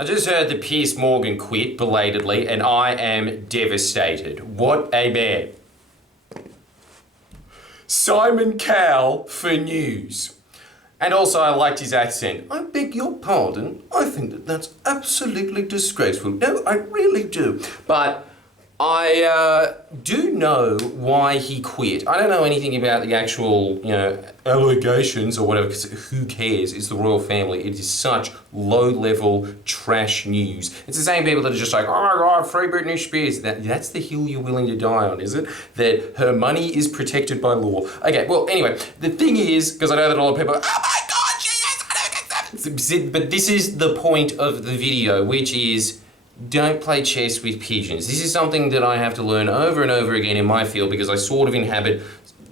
I just heard that Piers Morgan quit belatedly, and I am devastated. What a man. Simon Cowell for news. And also, I liked his accent. I beg your pardon. I think that that's absolutely disgraceful. No, I really do. But I do know why he quit. I don't know anything about the actual, allegations or whatever, because who cares? It's the royal family. It is such low-level trash news. It's the same people that are just like, oh my God, free Britney Spears. That's the hill you're willing to die on, is it? That her money is protected by law. Okay, well, anyway, the thing is, because I know that a lot of people are, oh my God, she is, I don't get that. But this is the point of the video, which is, don't play chess with pigeons. This is something that I have to learn over and over again in my field because I sort of inhabit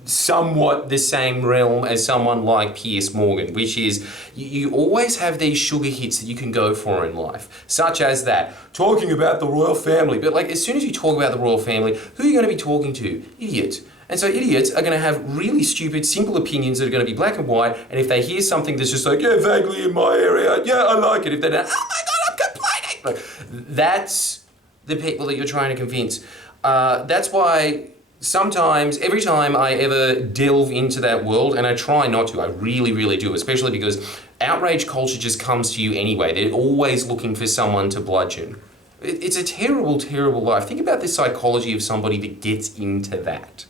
somewhat the same realm as someone like Piers Morgan, which is you always have these sugar hits that you can go for in life, such as that, talking about the royal family. But like as soon as you talk about the royal family, who are you going to be talking to? Idiots. And so idiots are going to have really stupid, simple opinions that are going to be black and white, and if they hear something that's just like, yeah, vaguely in my area, yeah, I like it, if they don't, oh my God, I'm complaining. Like, that's the people that you're trying to convince. That's why sometimes, every time I ever delve into that world, and I try not to, I really, really do, especially because outrage culture just comes to you anyway. They're always looking for someone to bludgeon. It's a terrible, terrible life. Think about the psychology of somebody that gets into that.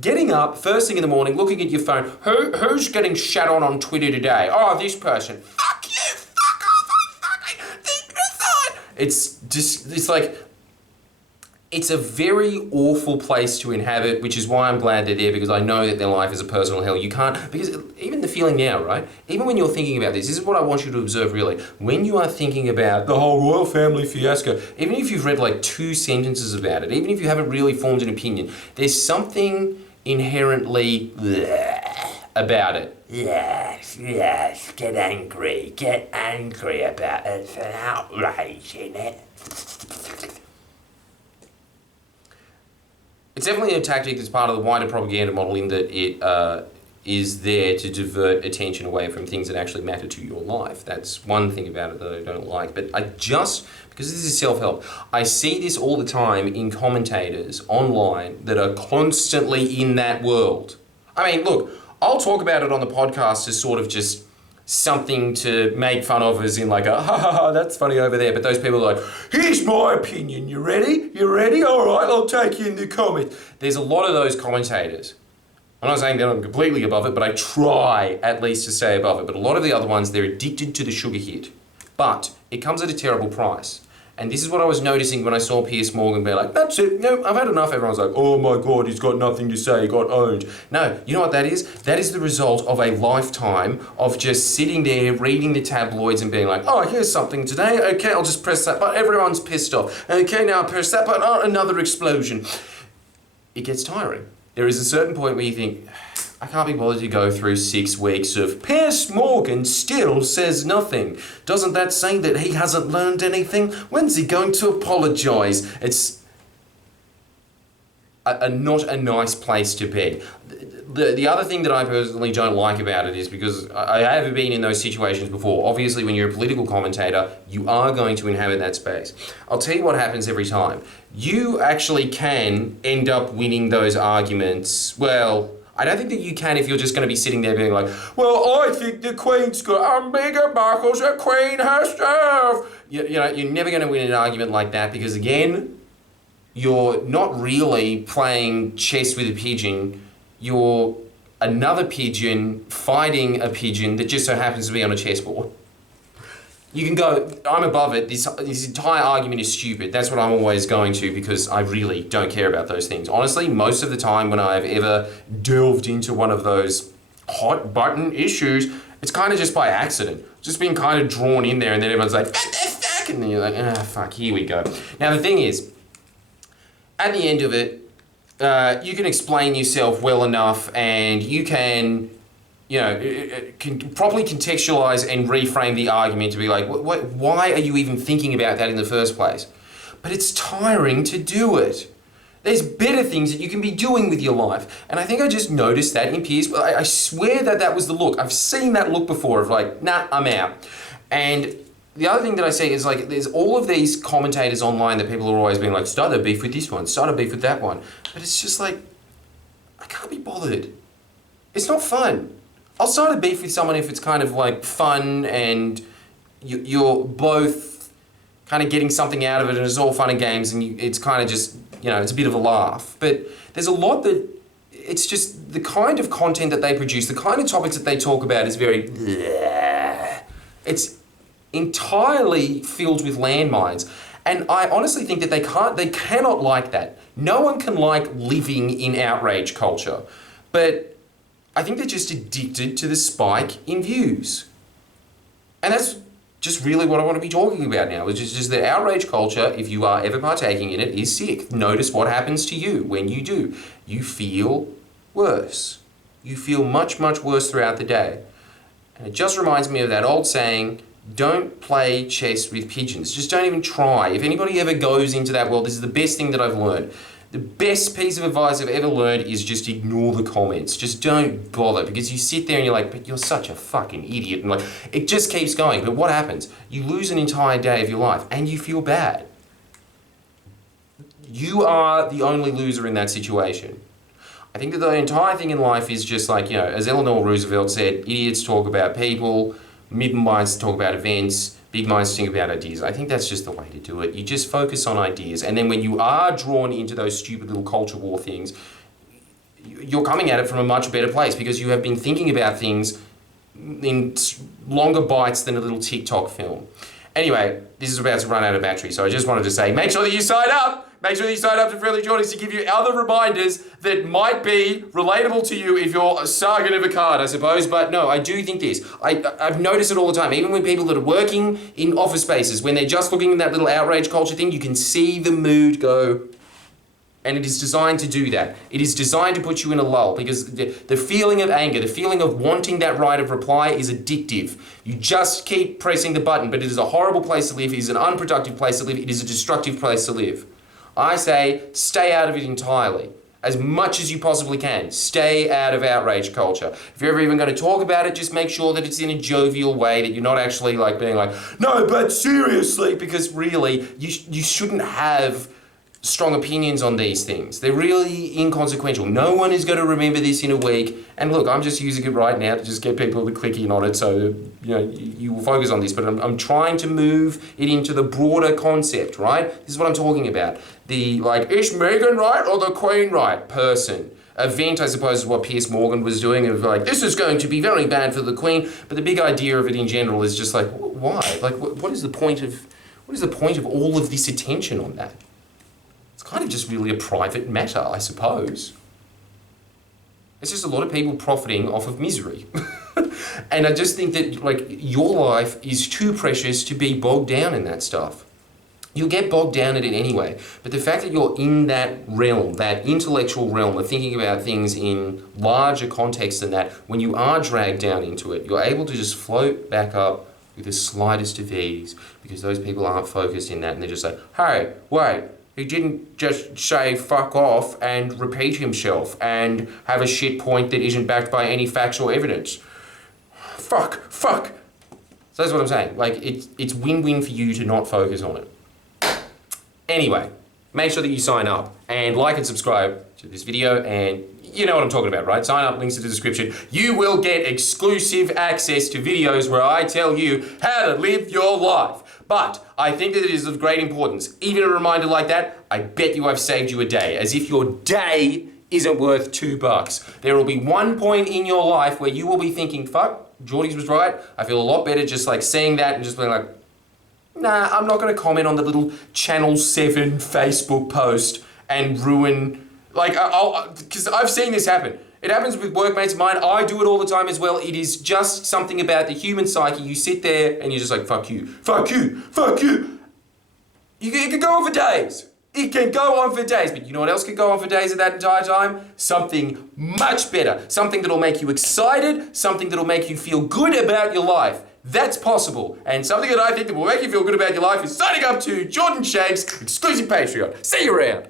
Getting up, first thing in the morning, looking at your phone, who's getting shat on Twitter today? Oh, this person. Fuck you, fuck off, I'm fucking the It's just, it's like, it's a very awful place to inhabit, which is why I'm glad they're there, because I know that their life is a personal hell. You can't, because even the feeling now, right? Even when you're thinking about this is what I want you to observe really. When you are thinking about the whole royal family fiasco, even if you've read like 2 sentences about it, even if you haven't really formed an opinion, there's something inherently about it. Yes, get angry about it. It's an outrage, isn't it? It's definitely a tactic that's part of the wider propaganda model in that it is there to divert attention away from things that actually matter to your life. That's one thing about it that I don't like. But because this is self-help, I see this all the time in commentators online that are constantly in that world. I mean, look, I'll talk about it on the podcast as sort of just something to make fun of, as in like a, ha ha ha, that's funny over there. But those people are like, here's my opinion, you ready? You ready? All right, I'll take you in the comments. There's a lot of those commentators. I'm not saying that I'm completely above it, but I try at least to stay above it. But a lot of the other ones, they're addicted to the sugar hit. But it comes at a terrible price. And this is what I was noticing when I saw Piers Morgan be like, that's it, no, I've had enough. Everyone's like, oh my God, he's got nothing to say, he got owned. No, you know what that is? That is the result of a lifetime of just sitting there, reading the tabloids and being like, oh, here's something today. Okay, I'll just press that button. Everyone's pissed off. Okay, now I press that button. Oh, another explosion. It gets tiring. There is a certain point where you think, I can't be bothered to go through 6 weeks of Piers Morgan still says nothing. Doesn't that say that he hasn't learned anything? When's he going to apologise? It's not a nice place to be. The other thing that I personally don't like about it is because I have been in those situations before. Obviously, when you're a political commentator, you are going to inhabit that space. I'll tell you what happens every time. You actually can end up winning those arguments. Well, I don't think that you can if you're just going to be sitting there being like, well, I think the Queen's got bigger buckles than Queen herself. You know, you're never going to win an argument like that because, again, you're not really playing chess with a pigeon. You're another pigeon fighting a pigeon that just so happens to be on a chessboard. You can go, I'm above it, this entire argument is stupid. That's what I'm always going to because I really don't care about those things. Honestly, most of the time when I've ever delved into one of those hot button issues, it's kind of just by accident. Just being kind of drawn in there and then everyone's like, fuck, and then you're like, ah, fuck, here we go. Now the thing is, at the end of it, you can explain yourself well enough and you can, can properly contextualize and reframe the argument to be like, why are you even thinking about that in the first place? But it's tiring to do it. There's better things that you can be doing with your life. And I think I just noticed that in Piers. I swear that was the look. I've seen that look before of like, nah, I'm out. And the other thing that I see is like, there's all of these commentators online that people are always being like, start a beef with this one, start a beef with that one. But it's just like, I can't be bothered. It's not fun. I'll start a beef with someone if it's kind of like fun and you're both kind of getting something out of it and it's all fun and games and it's kind of just, it's a bit of a laugh. But there's a lot that, it's just the kind of content that they produce, the kind of topics that they talk about is very, it's entirely filled with landmines. And I honestly think that they cannot like that. No one can like living in outrage culture. But I think they're just addicted to the spike in views. And that's just really what I want to be talking about now, which is just that outrage culture, if you are ever partaking in it, is sick. Notice what happens to you when you do. You feel worse. You feel much, much worse throughout the day. And it just reminds me of that old saying, don't play chess with pigeons. Just don't even try. If anybody ever goes into that world, this is the best thing that I've learned. The best piece of advice I've ever learned is just ignore the comments. Just don't bother, because you sit there and you're like, but you're such a fucking idiot. And like, it just keeps going. But what happens? You lose an entire day of your life and you feel bad. You are the only loser in that situation. I think that the entire thing in life is just like, as Eleanor Roosevelt said, idiots talk about people, mid-minds talk about events, big minds think about ideas. I think that's just the way to do it. You just focus on ideas. And then when you are drawn into those stupid little culture war things, you're coming at it from a much better place because you have been thinking about things in longer bites than a little TikTok film. Anyway, this is about to run out of battery, so I just wanted to say, make sure that you sign up! Make sure that you sign up to Friendly Jordies to give you other reminders that might be relatable to you if you're a Sargon of Akkad, I suppose. But no, I do think this. I've noticed it all the time. Even with people that are working in office spaces, when they're just looking at that little outrage culture thing, you can see the mood go. And it is designed to do that. It is designed to put you in a lull because the feeling of anger, the feeling of wanting that right of reply is addictive. You just keep pressing the button, but it is a horrible place to live. It is an unproductive place to live. It is a destructive place to live. I say stay out of it entirely. As much as you possibly can. Stay out of outrage culture. If you're ever even going to talk about it, just make sure that it's in a jovial way, that you're not actually like being like, no, but seriously, because really, you shouldn't have strong opinions on these things. They're really inconsequential. No one is going to remember this in a week. And look, I'm just using it right now to just get people to click in on it so you will focus on this. But I'm trying to move it into the broader concept, right? This is what I'm talking about. The, like, is Meghan right or the Queen right person? Event, I suppose, is what Piers Morgan was doing, of like, this is going to be very bad for the Queen. But the big idea of it in general is just like, why? Like, what is the point of all of this attention on that? It's kind of just really a private matter, I suppose. It's just a lot of people profiting off of misery. And I just think that, like, your life is too precious to be bogged down in that stuff. You'll get bogged down in it anyway. But the fact that you're in that realm, that intellectual realm of thinking about things in larger context than that, when you are dragged down into it, you're able to just float back up with the slightest of ease, because those people aren't focused in that, and they're just like, hey, wait, he didn't just say fuck off and repeat himself and have a shit point that isn't backed by any factual evidence. Fuck. So that's what I'm saying. Like, it's win-win for you to not focus on it. Anyway, make sure that you sign up and like and subscribe to this video, and you know what I'm talking about, right? Sign up, links in the description. You will get exclusive access to videos where I tell you how to live your life. But I think that it is of great importance. Even a reminder like that, I bet you I've saved you a day, as if your day isn't worth $2. There will be one point in your life where you will be thinking, fuck, Geordies was right. I feel a lot better just like seeing that and just being like, nah, I'm not going to comment on the little Channel 7 Facebook post and ruin, like, because I've seen this happen. It happens with workmates of mine. I do it all the time as well. It is just something about the human psyche. You sit there and you're just like, fuck you. It can go on for days. It can go on for days. But you know what else can go on for days at that entire time? Something much better. Something that'll make you excited. Something that'll make you feel good about your life. That's possible. And something that I think that will make you feel good about your life is signing up to Jordan Shanks' exclusive Patreon. See you around.